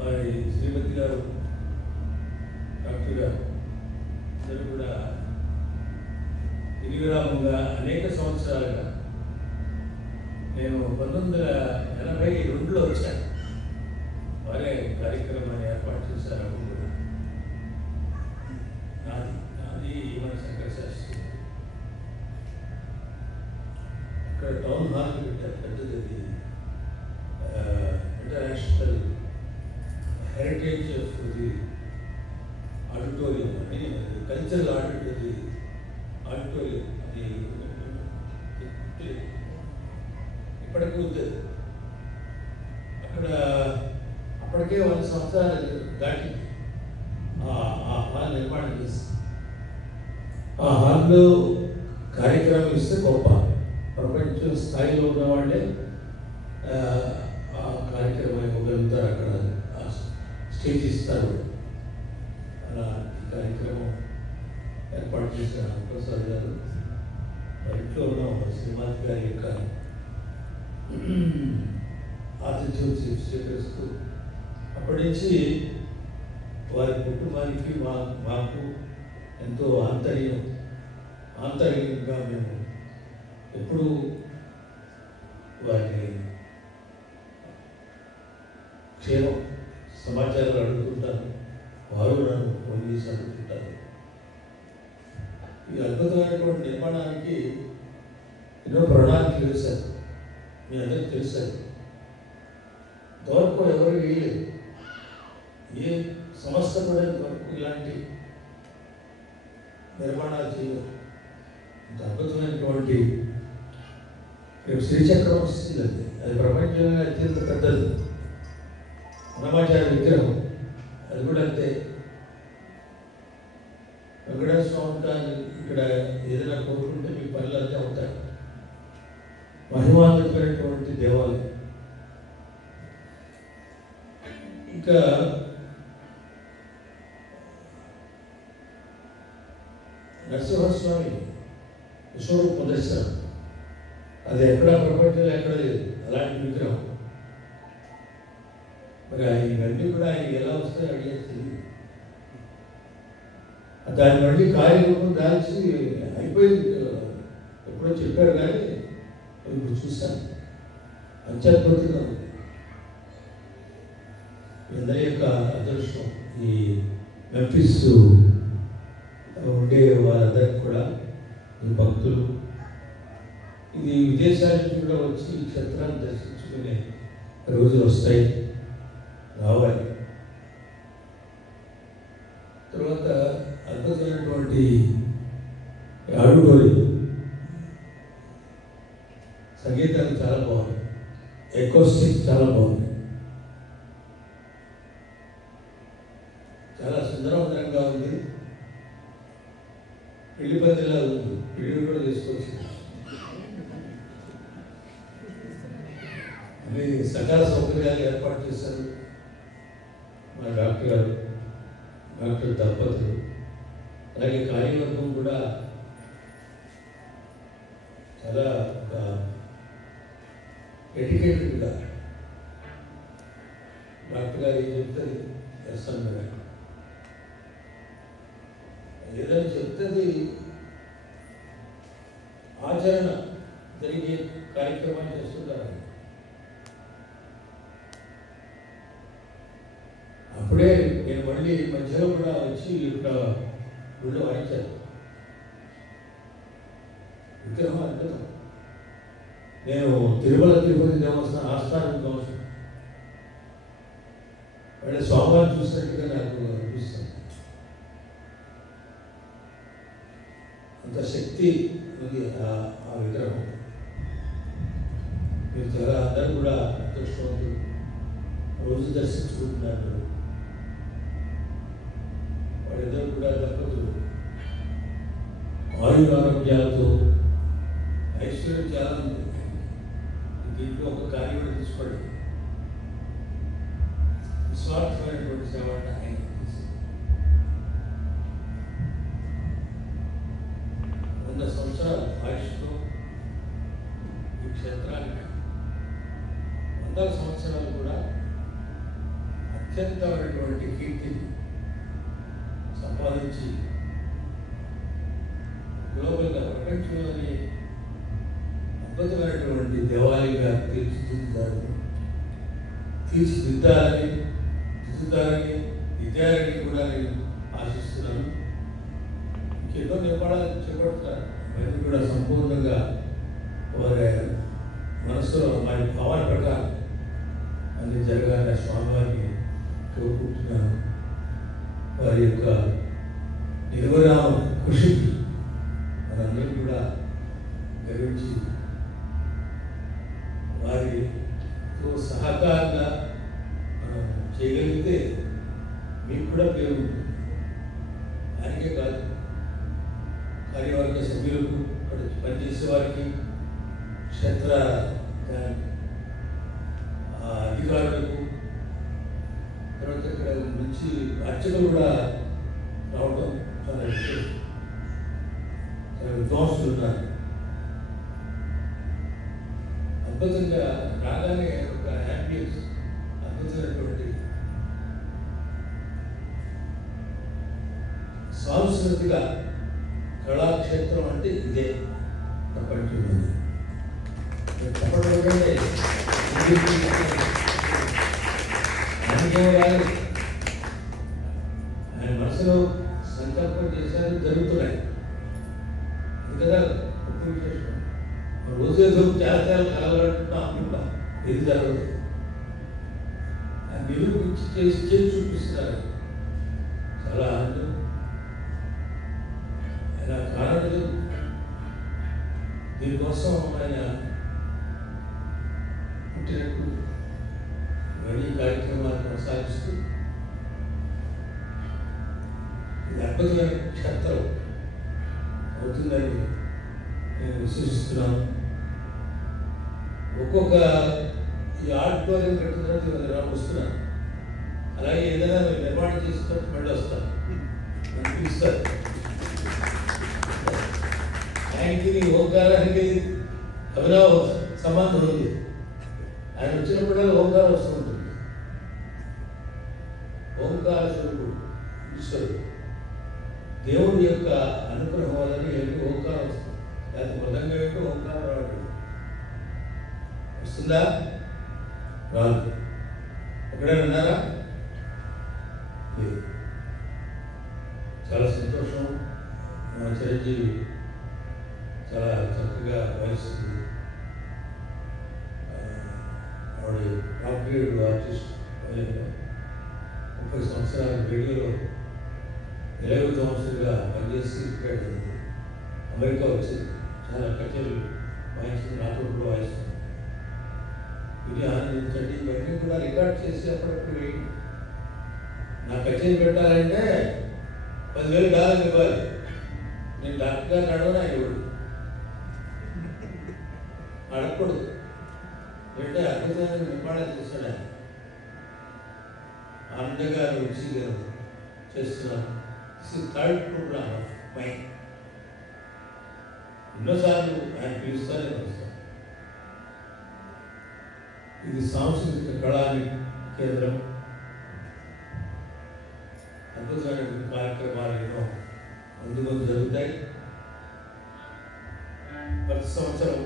వారి శ్రీమతి గారు, డాక్టర్ గారు అందరూ కూడా నిర్విరామంగా అనేక సంవత్సరాలుగా, నేను 1982లో వచ్చాను, వారే కార్యక్రమాన్ని ఏర్పాటు చేశారు. అప్పుడు కూడా నాది మన శంకర శాస్త్రి అక్కడ టౌన్ హాల్ పెట్టారు, పెద్దది, international heritage of the auditorium అని, కల్చరల్ ఆడిటోరియం అది ఇప్పటికీ ఉంది. అక్కడ అప్పటికే 100 సంవత్సరాలు దాటి ఆ హాల్ నిర్మాణం చేసి, ఆ హాల్లో కార్యక్రమం ఇస్తే గొప్ప, ప్రపంచ స్థాయిలో ఉన్నవాళ్ళే ఆ కార్యక్రమం ఇవ్వగలుగుతారు. అక్కడ స్టేజ్ ఇస్తారు. అలా ఈ కార్యక్రమం ఏర్పాటు చేసిన ప్రసాద్ గారు, ఇంట్లో ఉన్న శ్రీమాతి గారి యొక్క ఆతిథ్యం స్వీకరిస్తూ, అప్పటి నుంచి వారి కుటుంబానికి మాకు ఎంతో ఆంతర్యంగా మేము ఎప్పుడు వారిని క్షేమం సమాచారాలు అడుగుతుంటాను, వారు నన్ను ఫోన్ చేసి అడుగుతుంటారు. ఈ అద్భుతమైనటువంటి నిర్మాణానికి ఎన్నో ప్రణాళికలు వేశారు, మీ అందరికీ తెలుసారు. ఇంతవరకు ఎవరు వేయలేదు, ఏ సంస్థ కూడా ఇంతవరకు ఇలాంటి నిర్మాణాలు చేయలేదు. ఇంత అద్భుతమైనటువంటి రేపు శ్రీచక్రం వస్తుందండి, అది ప్రపంచంలో అత్యంత పెద్దది అన్నమాచార్య విగ్రహం. అది కూడా అంతే. వెంకటేశ్వర స్వామి గారు ఇక్కడ ఏదైనా కోరుకుంటే మీ పనులు అంతే అవుతాయి. మహిమాన్వితమైనటువంటి దేవాలయం. ఇంకా నరసింహస్వామి విశ్వరూప ప్రదర్శన, అది ఎక్కడ ప్రపంచంలో ఎక్కడ లేదు అలాంటి విగ్రహం. మరి ఆయన ఇవన్నీ కూడా ఆయన ఎలా వస్తాయో అడిగేది తెలియదు. దాన్ని మళ్ళీ కార్యరూపం దాల్చి అయిపోయింది, ఎప్పుడో చెప్పారు కానీ ఇప్పుడు చూశాను. అత్యద్భుతంగా ఉంది. అందరి యొక్క అదృష్టం, ఈ మెంఫిస్ ఉండే వారందరికీ కూడా, ఈ భక్తులు, ఇది విదేశాల నుంచి కూడా వచ్చి ఈ క్షేత్రాన్ని దర్శించుకునే రోజులు వస్తాయి, రావాలి. తర్వాత అద్భుతమైనటువంటి ఆడిటోరియం, సంగీతానికి చాలా బాగుంది, ఎకోస్టిక్ చాలా బాగుంది, చాలా సుందరవంతంగా ఉంది. పెళ్లి పందిలా ఉంది, పెళ్లి కూడా తీసుకోవచ్చు. అన్ని సకల సౌకర్యాలు ఏర్పాటు చేశారు మా డాక్టర్ గారు, డాక్టర్ దంపతులు. అలాగే కార్యవర్గం కూడా చాలా ఎడ్యుకేటెడ్గా, డాక్టర్ గారు ఏం చెప్తుంది చేస్తాను కదా, ఏదైనా చెప్తుంది ఆచరణ జరిగే కార్యక్రమాలు చేస్తుంటారు. అప్పుడే నేను మళ్ళీ మధ్యలో కూడా వచ్చి ఇక్కడ గుళ్ళు వాయించాను. విగ్రహం అద్భుతం. నేను తిరుపతి దేవస్థానం ఆస్థానం కావచ్చు, వాళ్ళ స్వామివారిని చూసినట్టుగా నాకు అనిపిస్తుంది. అంత శక్తి ఉంది ఆ విగ్రహం. మీరు చాలా అందరూ కూడా అదృష్టవంతులు, రోజు దర్శించుకుంటున్నారు. వాళ్ళిద్దరు కూడా దంపతులు ఆయురారోగ్యాలతో, ఐశ్వర్యం చాలా ఉంది. దీంట్లో ఒక కార్యం కూడా తీసుకోండి, నిస్వార్థమైనటువంటి సేవలను ఆయన చేసి 100 సంవత్సరాలు ఆయుష్తో ఈ క్షేత్రానికి 100 సంవత్సరాలు కూడా అత్యంతమైనటువంటి కీర్తిని సంపాదించి గ్లోబల్గా ప్రపంచంలోని అద్భుతమైనటువంటి దేవాలయంగా తీర్చిదిద్దాలని విద్యాలని కూడా నేను ఆశిస్తున్నాను. ఇంకెన్నో నిర్మాణాలు చేపడతాను. అవన్నీ కూడా సంపూర్ణంగా వారి మనసులో వారి భావన ప్రకారం అన్ని జరగాలని స్వామివారిని కోరుకుంటున్నాను. వారి యొక్క నిర్విరామ కృషికి మనందరం కూడా గర్వించి వారితో సహకారంగా మనం చేయగలిగితే మీకు కూడా పేరు ఉంటుంది. ఆయనకే కాదు, కార్యవర్గ సభ్యులకు, అక్కడ పనిచేసే వారికి, క్షేత్ర అధికారులకు, తర్వాత ఇక్కడ నుంచి అర్చకులు కూడా రావడం చాలా విశేషం. చాలా విద్వాంసులు ఉన్నారు. అద్భుతంగా రాగానే ఒక హ్యాపీనెస్, అద్భుతమైనటువంటి సాంస్కృతిక కళాక్షేత్రం అంటే ఇదే ప్రపంచంలో. చెప్పడంలోనే ఆయన మనసులో సంకల్పం చేశారు, జరుగుతున్నాయి. అందుకదా గొప్ప విశేషం. రోజేదో చేస్తాలు కలవాలంటున్నా అనుకుంటా, ఇది జరగదు. ఆయన నిరూపించి చేసి చూపిస్తున్నారు. చాలా ఆనందం. ఆయన కారణం దీనికోసం ఆయన పుట్టినట్టు ఇవన్నీ కార్యక్రమాలు కొనసాగిస్తూ ఇది అద్భుతమైన క్షేత్రం అవుతుందని నేను విశ్వసిస్తున్నాను. ఒక్కొక్క ఈ ఆడిటోరియం కట్టిన తర్వాత వస్తున్నాను. అలాగే ఏదైనా నిర్మాణం చేసుకుంటే మళ్ళీ వస్తాను, నన్ను పిలుస్తారు. ఆయనకి ఓంకారానికి అభినవ సంబంధం ఉంది. ఆయన వచ్చినప్పుడల్లా ఓంకారం వస్తూ ఉంటుంది. ఓంకార స్వరూపుడు ఈశ్వరుడు. దేవుడి యొక్క అనుగ్రహం వలని ఏంటి ఓంకారం వస్తుంది. అది మృదంగా ఏంటో ఓంకారం రావడం వస్తుందా? రాదు. ఎక్కడైనా ఉన్నారా? చాలా సంతోషం. మా చిరంజీవి చాలా చక్కగా వాయిస్తుంది. ఆవిడ టాప్ గ్రేడ్ ఆర్టిస్ట్. 30 సంవత్సరాలు రేడియోలో 20 సంవత్సరాలుగా పనిచేసి ఇక్కడ అమెరికా వచ్చింది. చాలా కచేరీలు వాయించింది, నాతో కూడా వాయిస్తుంది. ఇది ఆనందించండి. ఇవన్నీ కూడా రికార్డ్ చేసి అప్పుడప్పుడు వేయండి. నా కచేరీ పెట్టాలంటే $10,000 ఇవ్వాలి. నేను డాక్టర్ గారిని అడగనా? ఇవ్వడు, అడగకూడదు. అంటే అద్భుతమైన నిర్మాణాలు చేశాడు ఆయన. ఆనందంగా రుచి చేస్తున్నాను. Third programme of mind. ఎన్నోసార్లు ఆయన పిలుస్తారు, నేను వస్తాను. ఇది సాంస్కృతిక కళా కేంద్రం. అద్భుతమైన కార్యక్రమాలు ఎన్నో ముందు జరుగుతాయి. ప్రతి సంవత్సరం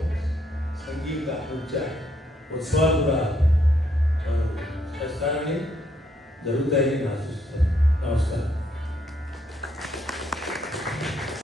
సంగీత నృత్య ఉత్సవాలు కూడా మనం చేస్తారని జరుగుతాయని ఆశిస్తున్నాను. నమస్కారం.